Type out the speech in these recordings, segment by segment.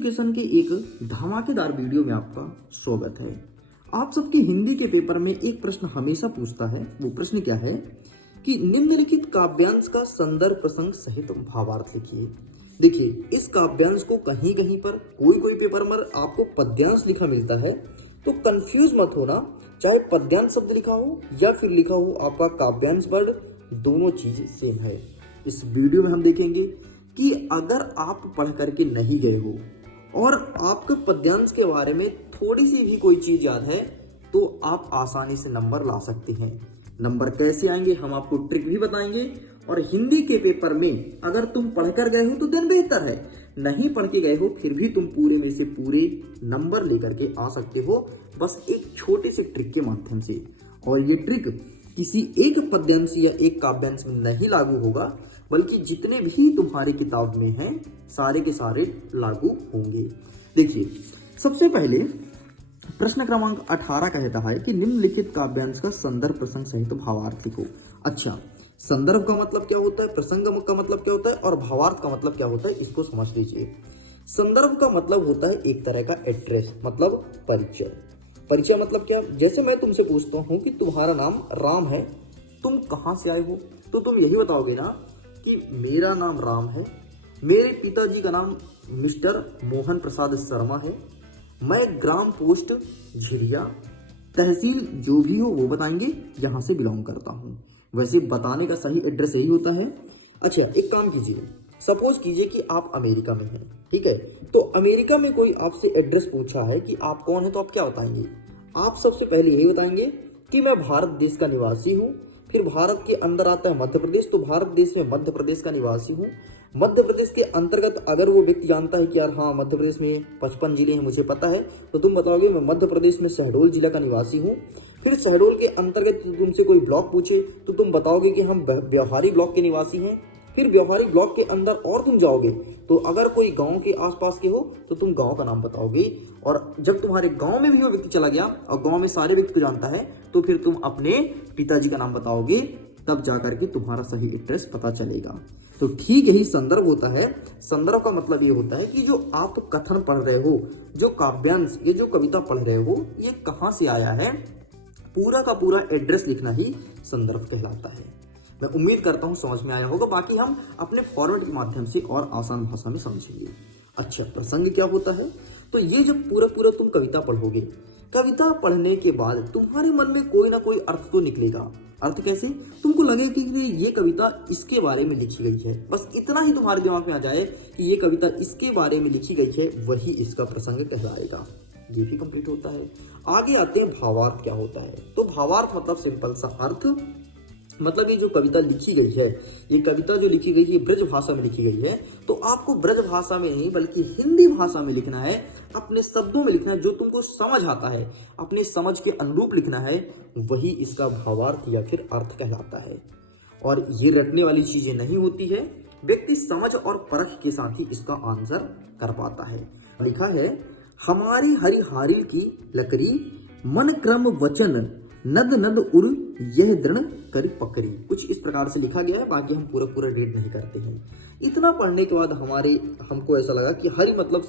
Education के एक धमाकेदार वीडियो में आपका स्वागत है। आप सबके हिंदी के पेपर में एक प्रश्न हमेशा पूछता है। वो प्रश्न क्या है कि निम्नलिखित काव्यांश का संदर्भ प्रसंग सहित भावार्थ लिखिए। देखिए, इस काव्यांश को कहीं कहीं पर कोई पेपर में आपको पद्यांश लिखा मिलता है, तो कंफ्यूज मत होना। चाहे पद्यांश शब्द लिखा हो या फिर लिखा हो आपका काव्यांश वर्ड, दोनों चीज सेम है। इस वीडियो में हम देखेंगे कि अगर आप पढ़ करके नहीं गए हो और आपको पद्यांश के बारे में थोड़ी सी भी कोई चीज याद है, तो आप आसानी से नंबर ला सकते हैं। नंबर कैसे आएंगे हम आपको ट्रिक भी बताएंगे। और हिंदी के पेपर में अगर तुम पढ़कर गए हो तो दिन बेहतर है, नहीं पढ़ के गए हो फिर भी तुम पूरे में से पूरे नंबर लेकर के आ सकते हो, बस एक छोटे से ट्रिक के माध्यम से। और ये ट्रिक किसी एक पद्यांश या एक काव्यांश में नहीं लागू होगा, बल्कि जितने भी तुम्हारी किताब में हैं सारे के सारे लागू होंगे। देखिए, सबसे पहले प्रश्न क्रमांक 18 कहता है कि निम्नलिखित काव्यांश का संदर्भ प्रसंग सहित भावार्थ लिखो। अच्छा, संदर्भ का मतलब क्या होता है, प्रसंग का मतलब क्या होता है और भावार्थ का मतलब क्या होता है, इसको समझ लीजिए। संदर्भ का मतलब होता है एक तरह का एड्रेस, मतलब परिचय। परिचय मतलब क्या, जैसे मैं तुमसे पूछता हूं कि तुम्हारा नाम राम है, तुम कहां से आए हो, तो तुम यही बताओगे ना कि मेरा नाम राम है, मेरे पिताजी का नाम मिस्टर मोहन प्रसाद शर्मा है, मैं ग्राम पोस्ट झिरिया तहसील जो भी हो वो बताएंगे, यहां से बिलोंग करता हूं। वैसे बताने का सही एड्रेस यही होता है। अच्छा, एक काम कीजिए, सपोज कीजिए कि आप अमेरिका में हैं, ठीक है। तो अमेरिका में कोई आपसे एड्रेस पूछा है कि आप कौन है, तो आप क्या बताएंगे? आप सबसे पहले यही बताएंगे कि मैं भारत देश का निवासी हूँ। फिर भारत के अंदर आता है मध्य प्रदेश, तो भारत देश में मध्य प्रदेश का निवासी हूँ। मध्य प्रदेश के अंतर्गत अगर वो व्यक्ति जानता है कि यार हाँ मध्य प्रदेश में 55 जिले हैं, मुझे पता है, तो तुम बताओगे मैं मध्य प्रदेश में शहडोल जिला का निवासी हूँ। फिर शहडोल के अंतर्गत तुमसे कोई ब्लॉक पूछे तो तुम बताओगे कि हम व्यवहारी ब्लॉक के निवासी हैं। फिर व्यवहारी ब्लॉक के अंदर और तुम जाओगे तो अगर कोई गांव के आसपास के हो तो तुम गांव का नाम बताओगे। और जब तुम्हारे गांव में भी वो व्यक्ति चला गया और गांव में सारे व्यक्ति को जानता है, तो फिर तुम अपने पिताजी का नाम बताओगे, तब जाकर के तुम्हारा सही एड्रेस पता चलेगा। तो ठीक यही संदर्भ होता है। संदर्भ का मतलब ये होता है कि जो आप कथन पढ़ रहे हो, जो काव्यांश, ये जो कविता पढ़ रहे हो, ये कहाँ से आया है, पूरा का पूरा एड्रेस लिखना ही संदर्भ कहलाता है। मैं उम्मीद करता हूं समझ में आया होगा। बाकी हम अपने फॉर्मेट के माध्यम से और आसान भाषा में समझेंगे। अच्छा, प्रसंग क्या होता है, तो ये जब पूरा तुम कविता पढ़ोगे, कविता पढ़ने के बाद तुम्हारे मन में कोई ना कोई अर्थ तो निकलेगा। अर्थ कैसे, तुमको लगेगा कि ये कविता इसके बारे में लिखी गई है, बस इतना ही तुम्हारे दिमाग में आ जाए कि ये कविता इसके बारे में लिखी गई है, वही इसका प्रसंग कहलाएगा। ये भी कंप्लीट होता है। आगे आते हैं भावार्थ क्या होता है। तो भावार्थ मतलब सिंपल सा अर्थ, मतलब ये जो कविता लिखी गई है, ये कविता जो लिखी गई है ब्रज भाषा में लिखी गई है, तो आपको ब्रज भाषा में नहीं बल्कि हिंदी भाषा में लिखना है, अपने शब्दों में लिखना है, जो तुमको समझ आता है, अपने समझ के अनुरूप लिखना है, वही इसका भावार्थ या फिर अर्थ कहलाता है। और ये रटने वाली चीजें नहीं होती है, व्यक्ति समझ और परख के साथ ही इसका आंसर कर पाता है। लिखा है, हमारी हरिहारिल की लकड़ी, मन क्रम वचन नद नद उड़ यह दृढ़ कर पकड़ी। कुछ इस प्रकार से लिखा गया है, बाकी हम पूरा रीड नहीं करते हैं। इतना पढ़ने के बाद हमको ऐसा लगा कि हरि मतलब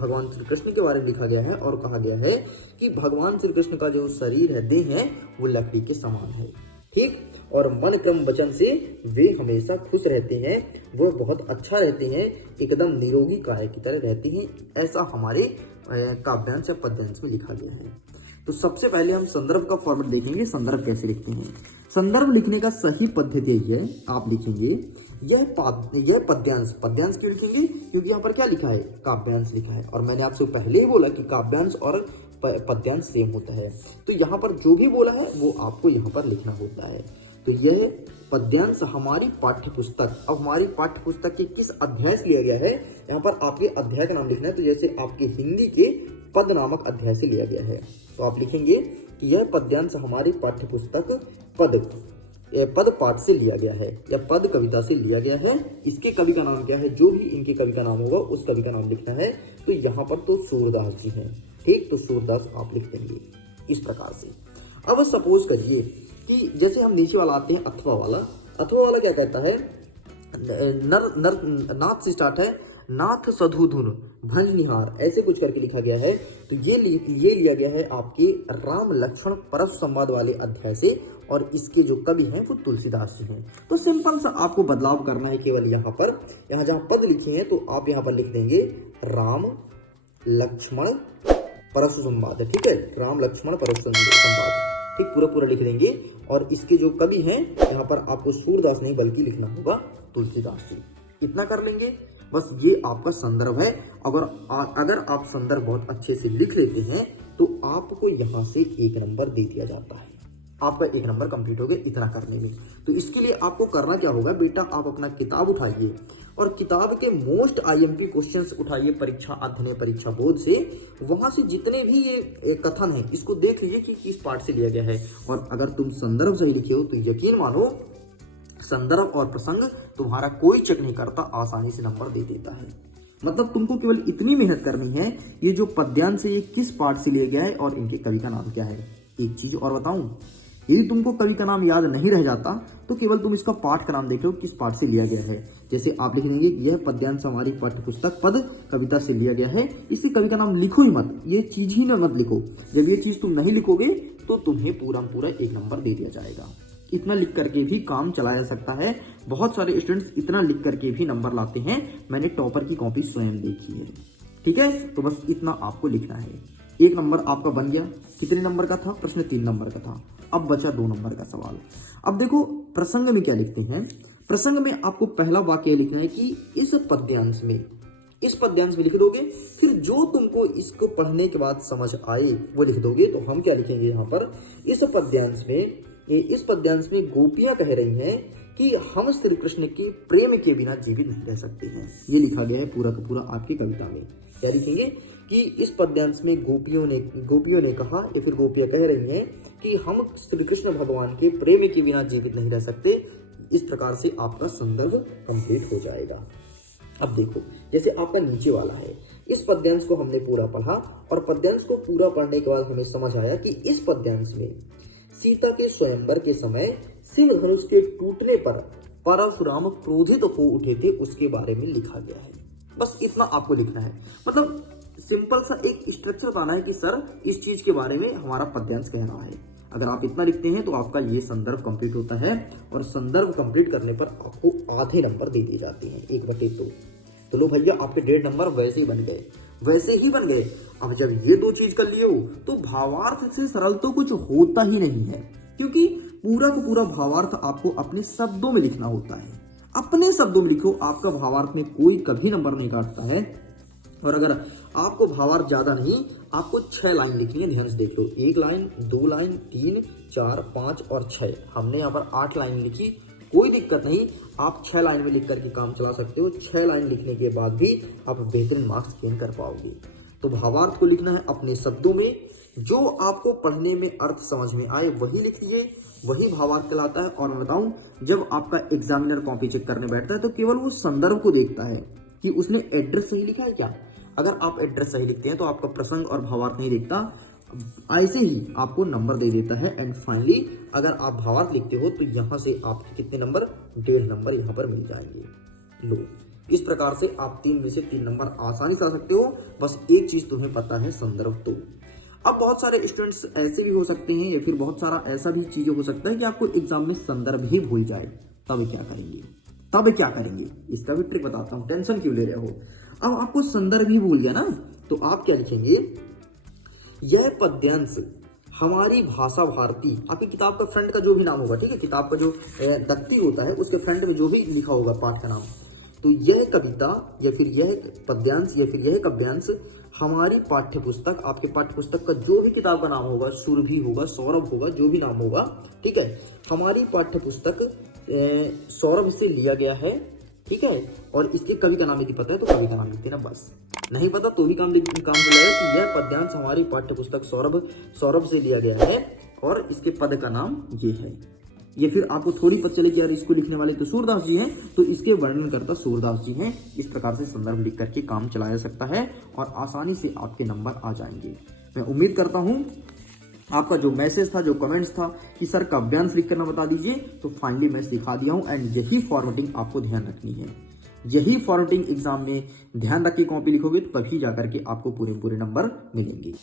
भगवान श्री कृष्ण के बारे में लिखा गया है और कहा गया है कि भगवान श्री कृष्ण का जो शरीर है, देह है, वो लकड़ी के समान है, ठीक। और मन क्रम वचन से वे हमेशा खुश रहते हैं, वो बहुत अच्छा रहते हैं, एकदम निरोगी काय की तरह रहते हैं। ऐसा हमारे काव्यांश या पद्यांश में लिखा गया है। तो सबसे पहले हम संदर्भ का फॉर्मेट देखेंगे, संदर्भ कैसे लिखते हैं। संदर्भ लिखने का सही पद्धति यही है, आप लिखेंगे यह पद्यांश। पद्यांश क्यों लिखेंगे, क्योंकि यहाँ पर क्या लिखा है, काव्यांश लिखा है। और मैंने आपसे पहले ही बोला कि काव्यांश और पद्यांश सेम होता है, तो यहाँ पर जो भी बोला है वो आपको यहाँ पर लिखना होता है। तो यह पद्यांश हमारी पाठ्य पुस्तक, अब हमारी पाठ्य पुस्तक के किस अध्याय से लिया गया है, यहाँ पर आपके अध्याय का नाम लिखना है। तो जैसे आपके हिंदी के पद नामक अध्याय से लिया गया है, तो आप लिखेंगे कि यह पद्यांश हमारी पाठ्य पुस्तक पद पाठ से लिया गया है या पद कविता से लिया गया है। इसके कवि का नाम क्या है, जो भी इनके कवि का नाम होगा उस कवि का नाम लिखना है। तो यहाँ पर तो सूरदास जी हैं, ठीक, तो सूरदास आप लिख देंगे इस प्रकार से। अब सपोज करिए कि जैसे हम नीचे वाला आते हैं अथवा वाला। अथवा वाला क्या कहता है, नर नाथ से स्टार्ट है, नाथ सधुधुन भंज निहार, ऐसे कुछ करके लिखा गया है। तो ये लिया गया है आपके राम लक्ष्मण परशु संवाद वाले अध्याय से, और इसके जो कवि हैं वो तुलसीदास जी हैं। तो सिंपल सा आपको बदलाव करना है केवल यहाँ पर, यहाँ जहाँ पद लिखे हैं तो आप यहाँ पर लिख देंगे राम लक्ष्मण परशु संवाद, ठीक है, राम लक्ष्मण परशु संवाद, ठीक, पूरा लिख देंगे। और इसके जो कवि हैं यहाँ पर आपको सूरदास नहीं बल्कि लिखना होगा तुलसीदास जी। इतना कर लेंगे, बस ये आपका संदर्भ है। अगर आप संदर्भ बहुत अच्छे से लिख लेते हैं तो आपको यहाँ से 1 नंबर दे दिया जाता है। आपका 1 नंबर कंप्लीट हो गया इतना करने में। तो इसके लिए आपको करना क्या होगा बेटा, आप अपना किताब उठाइए और किताब के मोस्ट IMP क्वेश्चंस उठाइए परीक्षा अध्ययन परीक्षा बोर्ड से। वहां से जितने भी ये कथन है इसको देख लीजिए कि किस पार्ट से लिया गया है। और अगर तुम संदर्भ सही लिखे हो तो यकीन मानो संदर्भ और प्रसंग तुम्हारा कोई चेक नहीं करता, आसानी से नंबर दे देता है। मतलब तुमको केवल इतनी मेहनत करनी है, ये जो पद्यांश है ये किस पार्ट से लिया गया है और इनके कवि का नाम क्या है। एक चीज और बताऊं, यदि तुमको कवि का नाम याद नहीं रह जाता तो केवल तुम इसका पाठ का नाम देख लो किस पाठ से लिया गया है। जैसे आप लिख देंगे यह पद्यांश हमारी पाठ्य पुस्तक पद कविता से लिया गया है, इससे कवि का नाम लिखो ही मत, ये चीज ही ना मत लिखो। जब ये चीज तुम नहीं लिखोगे तो तुम्हें पूरा 1 नंबर दे दिया जाएगा। इतना लिख करके भी काम चलाया जा सकता है। बहुत सारे स्टूडेंट्स इतना लिख करके भी नंबर लाते हैं, मैंने टॉपर की कॉपी स्वयं देखी है, ठीक है। तो बस इतना आपको लिखना है। 1 नंबर आपका बन गया। कितने नंबर का था प्रश्न? 3 नंबर का था। अब बचा 2 नंबर का सवाल। अब देखो प्रसंग में क्या लिखते हैं। प्रसंग में आपको पहला वाक्य लिखना है कि इस पद्यांश में लिख दोगे, फिर जो तुमको इसको पढ़ने के बाद समझ आए वो लिख दोगे। तो हम क्या लिखेंगे यहाँ पर, इस पद्यांश में गोपियां कह रही हैं कि हम श्री कृष्ण के प्रेम के बिना जीवित नहीं रह सकते हैं। ये लिखा गया है पूरा का पूरा आपकी कविता में। क्या लिखेंगे कि इस पद्यांश में गोपियों ने कहा या फिर गोपियां कह रही हैं कि हम श्री कृष्ण भगवान के प्रेम के बिना जीवित नहीं रह सकते। इस प्रकार से आपका संदर्भ कंप्लीट हो जाएगा। अब देखो जैसे आपका नीचे वाला है, इस पद्यांश को हमने पूरा पढ़ा और पद्यांश को पूरा पढ़ने के बाद हमें समझ आया कि इस पद्यांश में सीता के स्वयंवर के समय शिव धनुष के टूटने पर परशुराम क्रोधित हो उठे थे, उसके बारे में लिखा गया है। बस इतना आपको लिखना है। मतलब सिंपल सा एक स्ट्रक्चर पाना है कि सर इस चीज के बारे में हमारा पद्यांश कह रहा है। अगर आप इतना लिखते हैं तो आपका ये संदर्भ कंप्लीट होता है और संदर्भ कंप्लीट करने पर आपको आधे नंबर दे दिए जाते हैं, 1/2। तो लो भैया आपके 1.5 नंबर वैसे ही बन गए। अब जब ये 2 चीज कर लिए हो तो भावार्थ से सरल तो कुछ होता ही नहीं है, क्योंकि पूरा का पूरा भावार्थ आपको अपने शब्दों में लिखना होता है। अपने शब्दों में लिखो, आपका भावार्थ में कोई कभी नंबर नहीं काटता है। और अगर आपको भावार्थ ज्यादा नहीं, आपको 6 लाइन लिखनी है, ध्यान से देख लो। 1 लाइन, 2 लाइन, 3, 4, 5 और 6। हमने यहाँ पर 8 लाइन लिखी, कोई दिक्कत नहीं, आप 6 लाइन में लिख करके काम चला सकते हो। 6 लाइन लिखने के बाद भी आप बेहतरीन मार्क्स गेन कर पाओगे। तो भावार्थ को लिखना है अपने शब्दों में, जो आपको पढ़ने में अर्थ समझ में आए वही लिख लीजिए, वही भावार्थ कहलाता है। और मैं बताऊं, जब आपका एग्जामिनर कॉपी चेक करने बैठता है तो केवल वो संदर्भ को देखता है कि उसने एड्रेस सही लिखा है क्या। अगर आप एड्रेस सही लिखते हैं तो आपका प्रसंग और भावार्थ नहीं देखता, ऐसे ही आपको नंबर दे देता है। एंड फाइनली अगर आप भावार्थ लिखते हो तो यहाँ से आपके कितने नंबर, 1.5 नंबर यहाँ पर मिल जाएंगे। लो, इस प्रकार से आप 3 में से 3 नंबर आसानी से आ सकते हो। बस एक चीज तुम्हें पता है, संदर्भ। तो अब बहुत सारे स्टूडेंट्स ऐसे भी हो सकते हैं या फिर बहुत सारा ऐसा भी चीजें हो सकता है कि आपको एग्जाम में संदर्भ ही भूल जाए। तब क्या करेंगे इसका भी ट्रिक बताता हूँ, टेंशन क्यों ले रहे हो। अब आपको संदर्भ ही भूल गया ना, तो आप क्या लिखेंगे, यह पद्यांश हमारी भाषा भारती। आपकी किताब का फ्रंट का जो भी नाम होगा, ठीक है, किताब का जो तख्ती होता है उसके फ्रंट में जो भी लिखा होगा पाठ का नाम, तो यह कविता या फिर यह पद्यांश या फिर यह काव्यांश हमारी पाठ्य पुस्तक, आपके पाठ्य पुस्तक का जो भी किताब का नाम होगा, सुरभि होगा, सौरभ होगा, जो भी नाम होगा, ठीक है, हमारी पाठ्य पुस्तक सौरभ से लिया गया है, ठीक है। और इसके कवि का नाम यदि पता है तो कवि का नाम लिखते ना, बस नहीं पता तो भी काम चलाएगा कि यह पद्यांश हमारी पाठ्य पुस्तक सौरभ से लिया गया है और इसके पद का नाम ये है। ये फिर आपको थोड़ी पता चले कि यार इसको लिखने वाले तो सूरदास जी हैं, तो इसके वर्णन करता सूरदास जी हैं। इस प्रकार से संदर्भ लिख करके काम चलाया जा सकता है और आसानी से आपके नंबर आ जाएंगे। मैं उम्मीद करता हूं आपका जो मैसेज था, जो कमेंट्स था कि सर काव्यांश लिख करना बता दीजिए, तो फाइनली मैं सिखा दिया हूं। एंड यही फॉर्मेटिंग आपको ध्यान रखनी है। यही फॉर्मेटिंग एग्जाम में ध्यान रख के कॉपी लिखोगे तो तभी जाकर के आपको पूरे पूरे नंबर मिलेंगे।